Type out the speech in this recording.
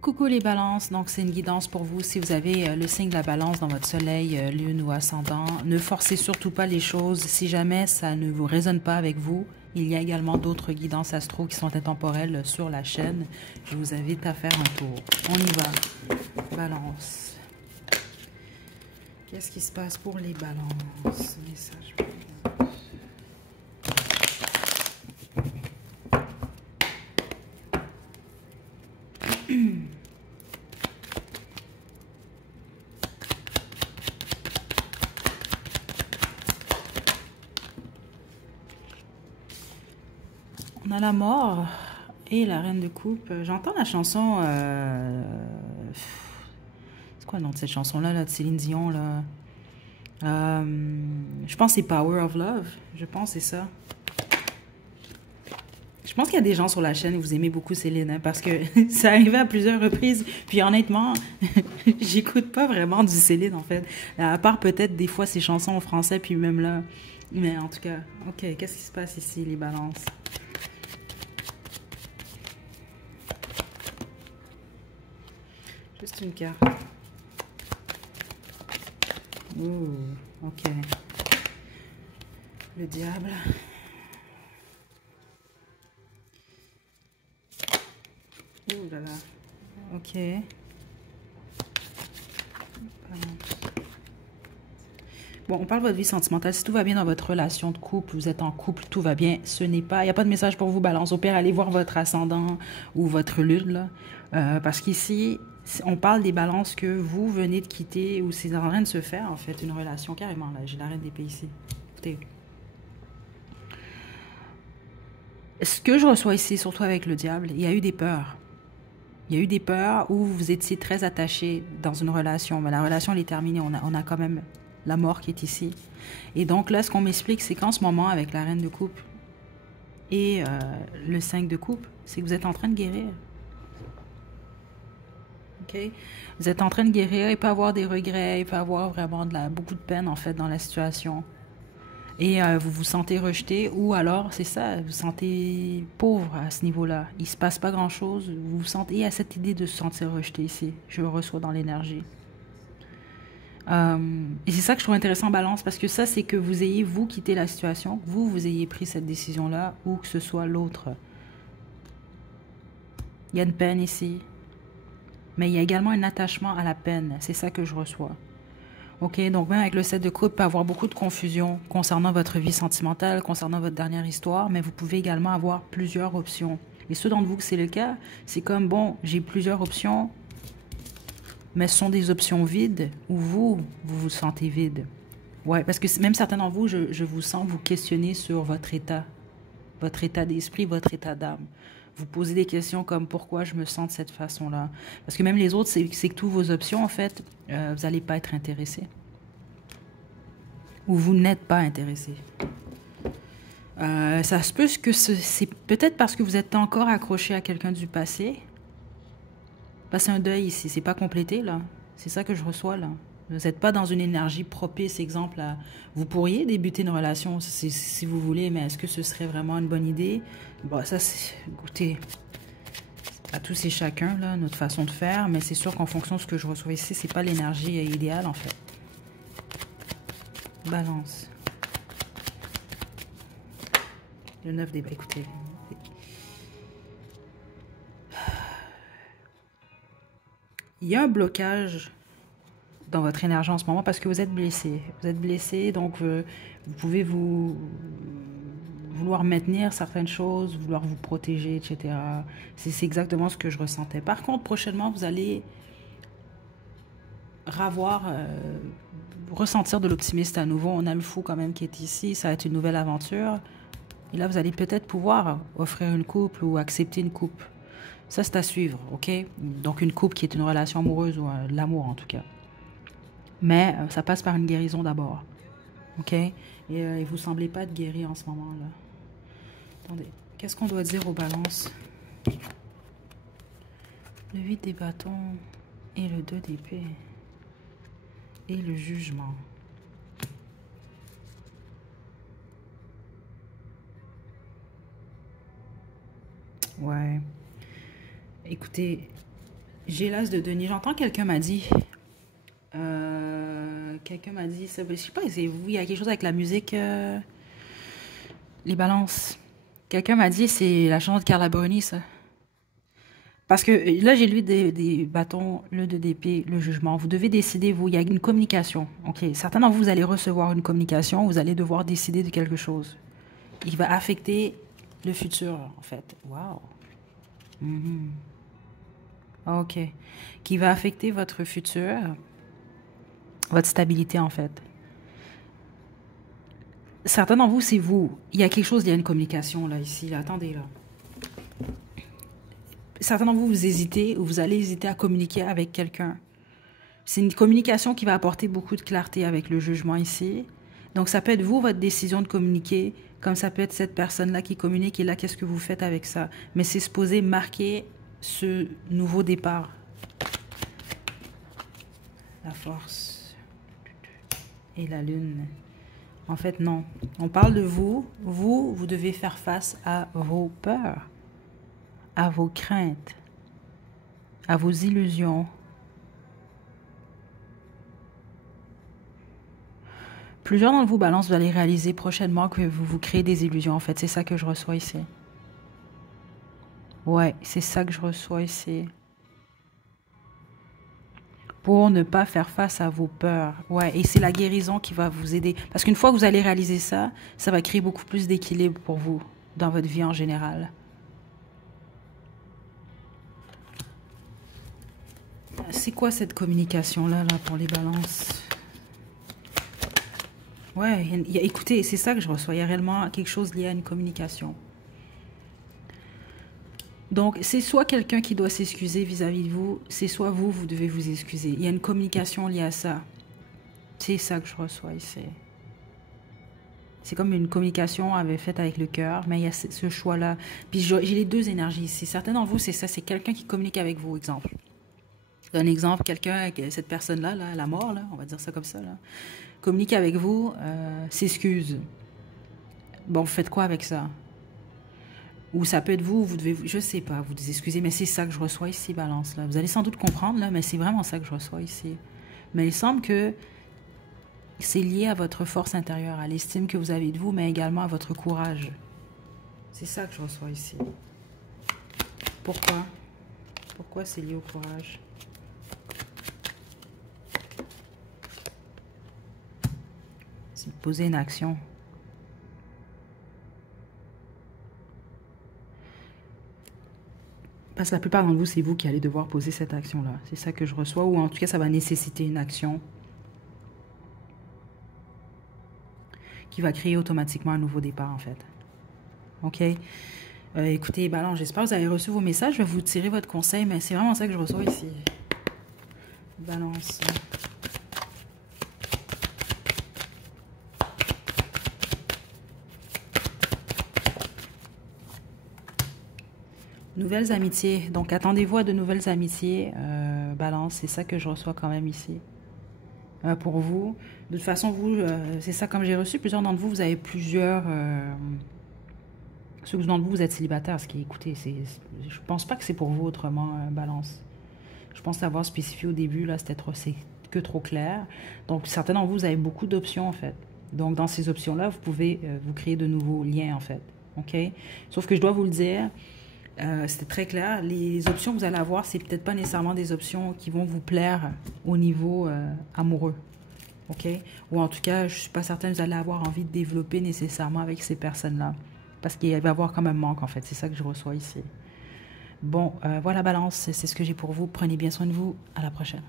Coucou les balances, donc c'est une guidance pour vous si vous avez le signe de la balance dans votre soleil, lune ou ascendant. Ne forcez surtout pas les choses. Si jamais ça ne vous résonne pas avec vous, il y a également d'autres guidances astro qui sont intemporelles sur la chaîne. Je vous invite à faire un tour. On y va. Balance. Qu'est-ce qui se passe pour les balances? Message. On a la mort et la reine de coupe. J'entends la chanson. C'est quoi le nom de cette chanson-là, là, de Céline Dion, là? Je pense que c'est Power of Love. Je pense que c'est ça. Je pense qu'il y a des gens sur la chaîne, vous aimez beaucoup Céline, hein, parce que ça arrivait à plusieurs reprises. Puis honnêtement, j'écoute pas vraiment du Céline, en fait. À part peut-être des fois ses chansons en français, puis même là. Mais en tout cas, ok, qu'est-ce qui se passe ici, les balances? Juste une carte. Ouh, ok. Le diable. Ouh là là. Ok. Bon, on parle de votre vie sentimentale. Si tout va bien dans votre relation de couple, vous êtes en couple, tout va bien. Ce n'est pas... Il n'y a pas de message pour vous, balance. Au pire, allez voir votre ascendant ou votre lune, là. Parce qu'ici, on parle des balances que vous venez de quitter ou c'est en train de se faire, en fait, une relation carrément. Là, j'ai la reine d'épée ici. Écoutez. Ce que je reçois ici, surtout avec le diable, il y a eu des peurs. Il y a eu des peurs où vous étiez très attaché dans une relation, mais la relation elle est terminée. On a quand même la mort qui est ici. Et donc là, ce qu'on m'explique, c'est qu'en ce moment, avec la reine de coupe et le 5 de coupe, c'est que vous êtes en train de guérir. OK? Vous êtes en train de guérir, il peut avoir des regrets, il peut avoir vraiment beaucoup de peine en fait dans la situation. Et vous vous sentez rejeté ou alors, c'est ça, vous vous sentez pauvre à ce niveau-là. Il ne se passe pas grand-chose. Vous vous sentez, il y a cette idée de se sentir rejeté ici. Je le reçois dans l'énergie. Et c'est ça que je trouve intéressant en balance parce que ça, c'est que vous ayez, vous, quitté la situation, que vous ayez pris cette décision-là ou que ce soit l'autre. Il y a une peine ici. Mais il y a également un attachement à la peine. C'est ça que je reçois. Ok, donc même avec le 7 de coupe, il peut y avoir beaucoup de confusion concernant votre vie sentimentale, concernant votre dernière histoire, mais vous pouvez également avoir plusieurs options. Et ceux d'entre vous que c'est le cas, c'est comme, bon, j'ai plusieurs options, mais ce sont des options vides ou vous vous sentez vide. Ouais, parce que même certains d'entre vous, je vous sens vous questionner sur votre état d'esprit, votre état d'âme. Vous posez des questions comme pourquoi je me sens de cette façon-là. Parce que même les autres, c'est que toutes vos options, en fait, vous n'allez pas être intéressé. Ou vous n'êtes pas intéressé. Ça se peut que c'est peut-être parce que vous êtes encore accroché à quelqu'un du passé. Passer un deuil ici, c'est pas complété là. C'est ça que je reçois là. Vous n'êtes pas dans une énergie propice, exemple à... Vous pourriez débuter une relation si vous voulez, mais est-ce que ce serait vraiment une bonne idée? Bon, ça, c'est... Écoutez, à tous et chacun, là, notre façon de faire, mais c'est sûr qu'en fonction de ce que je reçois ici, c'est pas l'énergie idéale, en fait. Balance. Le 9 des... Écoutez. Il y a un blocage dans votre énergie en ce moment parce que vous êtes blessé. Vous êtes blessé, donc vous pouvez vouloir maintenir certaines choses, vouloir vous protéger, etc. C'est exactement ce que je ressentais. Par contre, prochainement, vous allez ressentir de l'optimisme à nouveau. On a le fou quand même qui est ici. Ça va être une nouvelle aventure. Et là, vous allez peut-être pouvoir offrir une couple ou accepter une coupe. Ça, c'est à suivre, ok? Donc, une couple qui est une relation amoureuse ou de l'amour, en tout cas. Mais ça passe par une guérison d'abord, ok? Et vous semblez pas être guéri en ce moment-là. Attendez, qu'est-ce qu'on doit dire aux balances? Le 8 des bâtons et le 2 d'épée. Et le jugement. Ouais. Écoutez, J'ai l'as de Denis. J'entends quelqu'un m'a dit. Quelqu'un m'a dit. Je sais pas, c'est vous. Il y a quelque chose avec la musique. Les balances. Quelqu'un m'a dit c'est la chanson de Carla Bruni, ça. Parce que là, j'ai lu des bâtons, le 2 d'épée, le jugement. Vous devez décider, vous. Il y a une communication. OK. Certains d'entre vous, vous allez recevoir une communication. Vous allez devoir décider de quelque chose. Il va affecter le futur, en fait. Wow. Mhm. OK. Qui va affecter votre futur, votre stabilité, en fait. Certains d'entre vous, c'est vous. Il y a quelque chose, il y a une communication, là, ici. Là. Attendez, là. Certains d'entre vous, vous hésitez ou vous allez hésiter à communiquer avec quelqu'un. C'est une communication qui va apporter beaucoup de clarté avec le jugement ici. Donc, ça peut être vous, votre décision de communiquer, comme ça peut être cette personne-là qui communique et là, qu'est-ce que vous faites avec ça? Mais c'est supposé marquer ce nouveau départ. La force et la lune. En fait, non. On parle de vous. Vous, vous devez faire face à vos peurs, à vos craintes, à vos illusions. Plusieurs d'entre vous, balance, vous allez réaliser prochainement que vous vous créez des illusions. En fait, c'est ça que je reçois ici. Ouais, c'est ça que je reçois ici. Pour ne pas faire face à vos peurs. Ouais, et c'est la guérison qui va vous aider. Parce qu'une fois que vous allez réaliser ça, ça va créer beaucoup plus d'équilibre pour vous dans votre vie en général. C'est quoi cette communication-là là, pour les balances? Ouais, écoutez, c'est ça que je reçois. Il y a réellement quelque chose lié à une communication. Donc, c'est soit quelqu'un qui doit s'excuser vis-à-vis de vous, c'est soit vous, vous devez vous excuser. Il y a une communication liée à ça. C'est ça que je reçois ici. C'est comme une communication faite avec le cœur, mais il y a ce choix-là. Puis j'ai les deux énergies ici. Certains d'entre vous, c'est ça, c'est quelqu'un qui communique avec vous, exemple. Un exemple, quelqu'un, cette personne-là, là, la mort, là, on va dire ça comme ça, là, communique avec vous, s'excuse. Bon, vous faites quoi avec ça? Ou ça peut être vous, vous devez, je sais pas, vous excusez, mais c'est ça que je reçois ici, balance, là. Vous allez sans doute comprendre, là, mais c'est vraiment ça que je reçois ici. Mais il semble que c'est lié à votre force intérieure, à l'estime que vous avez de vous, mais également à votre courage. C'est ça que je reçois ici. Pourquoi? Pourquoi c'est lié au courage? C'est de poser une action. Parce que la plupart d'entre vous, c'est vous qui allez devoir poser cette action-là. C'est ça que je reçois, ou en tout cas, ça va nécessiter une action qui va créer automatiquement un nouveau départ, en fait. OK? Écoutez, Balance, j'espère que vous avez reçu vos messages. Je vais vous tirer votre conseil, mais c'est vraiment ça que je reçois ici. Balance. Nouvelles amitiés. Donc, attendez-vous à de nouvelles amitiés. Balance, c'est ça que je reçois quand même ici. Pour vous. De toute façon, vous, c'est ça, comme j'ai reçu plusieurs d'entre vous, vous avez plusieurs... ceux d'entre vous, vous êtes célibataire, ce qui, écoutez, je pense pas que c'est pour vous autrement, Balance. Je pense avoir spécifié au début, là, c'est que trop clair. Donc, certains d'entre vous, vous avez beaucoup d'options, en fait. Donc, dans ces options-là, vous pouvez vous créer de nouveaux liens, en fait. OK? Sauf que je dois vous le dire, c'était très clair. Les options que vous allez avoir, c'est peut-être pas nécessairement des options qui vont vous plaire au niveau amoureux. OK? Ou en tout cas, je suis pas certaine que vous allez avoir envie de développer nécessairement avec ces personnes-là. Parce qu'il va y avoir comme un manque, en fait. C'est ça que je reçois ici. Bon, voilà, Balance. C'est ce que j'ai pour vous. Prenez bien soin de vous. À la prochaine.